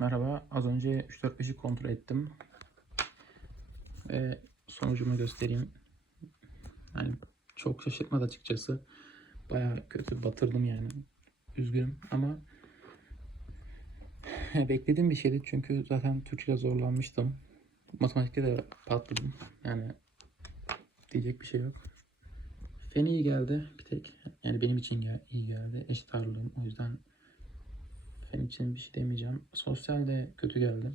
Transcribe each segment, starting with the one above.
Merhaba. Az önce 3-4-5'i kontrol ettim. Ve sonucumu göstereyim. Yani çok şaşırtmadı açıkçası. Baya kötü batırdım yani. Üzgünüm ama beklediğim bir şeydi çünkü zaten Türkçe'de zorlanmıştım. Matematikte de patladım. Yani diyecek bir şey yok. Fen iyi geldi bir tek. Yani benim için iyi geldi. Eşit ağırlığım. O yüzden için bir şey demeyeceğim. Sosyal de kötü geldi.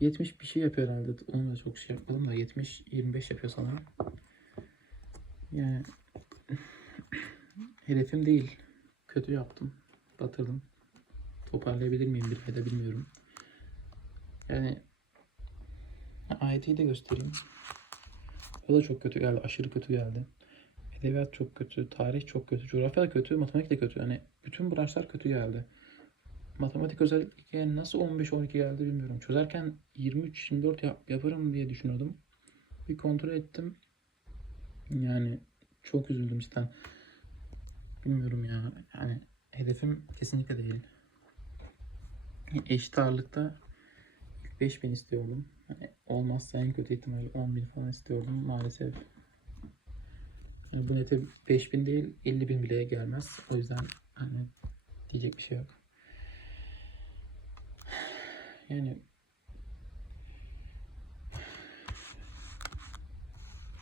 70 bir şey yapıyor herhalde. Onu da çok şey yapmadım da 70-25 yapıyor sanırım. Yani hedefim değil. Kötü yaptım. Batırdım. Toparlayabilir miyim bir ayda bilmiyorum. Yani AYT'yi de göstereyim. O da çok kötü geldi. Aşırı kötü geldi. Edebiyat çok kötü. Tarih çok kötü. Coğrafya da kötü. Matematik de kötü. Yani bütün branşlar kötü geldi. Matematik özellikle nasıl 15-12 geldi bilmiyorum. Çözerken 23-24 yap- yaparım diye düşünüyordum. Bir kontrol ettim. Yani çok üzüldüm cidden. Bilmiyorum ya. Yani hedefim kesinlikle değil. Eşit ağırlıkta ilk 5000 istiyordum. Hani olmazsa en kötü ihtimal 10.000 falan istiyordum maalesef. Yani bu nete 5000 değil 50.000 bile gelmez. O yüzden hani diyecek bir şey yok. Yani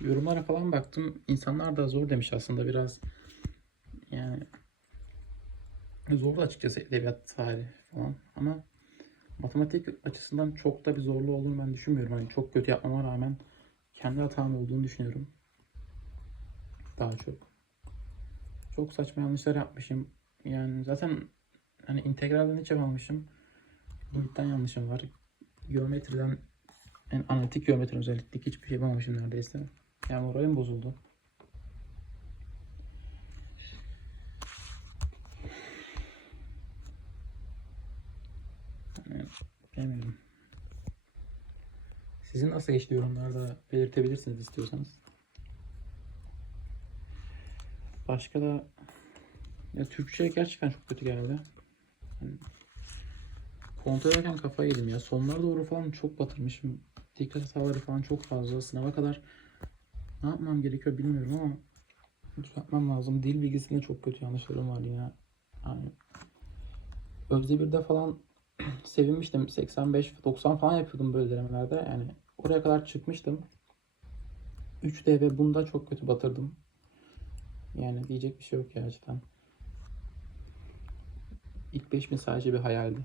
yorumlara falan baktım. İnsanlar da zor demiş aslında biraz. Yani zor da açıkçası edebiyat tarih falan ama matematik açısından çok da bir zorlu olduğunu ben düşünmüyorum. Hani çok kötü yapmama rağmen kendi hatam olduğunu düşünüyorum. Daha çok. Çok saçma yanlışlar yapmışım. Yani zaten hani integralden hiç yapamamışım. Limit'ten yanlışım var. Geometriden yani analitik geometri özellikle hiçbir şey yapamamışım neredeyse. Yani moralim bozuldu. Yani, bilmiyorum. Sizin nasıl geçti yorumlarda belirtebilirsiniz istiyorsanız. Başka da ya Türkçe gerçekten çok kötü geldi. Yani kontrol ederken kafayı yedim ya. Sonlara doğru falan çok batırmışım. Dikkat hataları falan çok fazla. Sınava kadar ne yapmam gerekiyor bilmiyorum ama düzeltmem lazım. Dil bilgisinde çok kötü yanlışlarım var yine. Yani Özde birde falan sevinmiştim. 85-90 falan yapıyordum böyle denemelerde. Yani oraya kadar çıkmıştım. 3D ve bunda çok kötü batırdım. Yani diyecek bir şey yok gerçekten. İlk 5000 sadece bir hayaldi.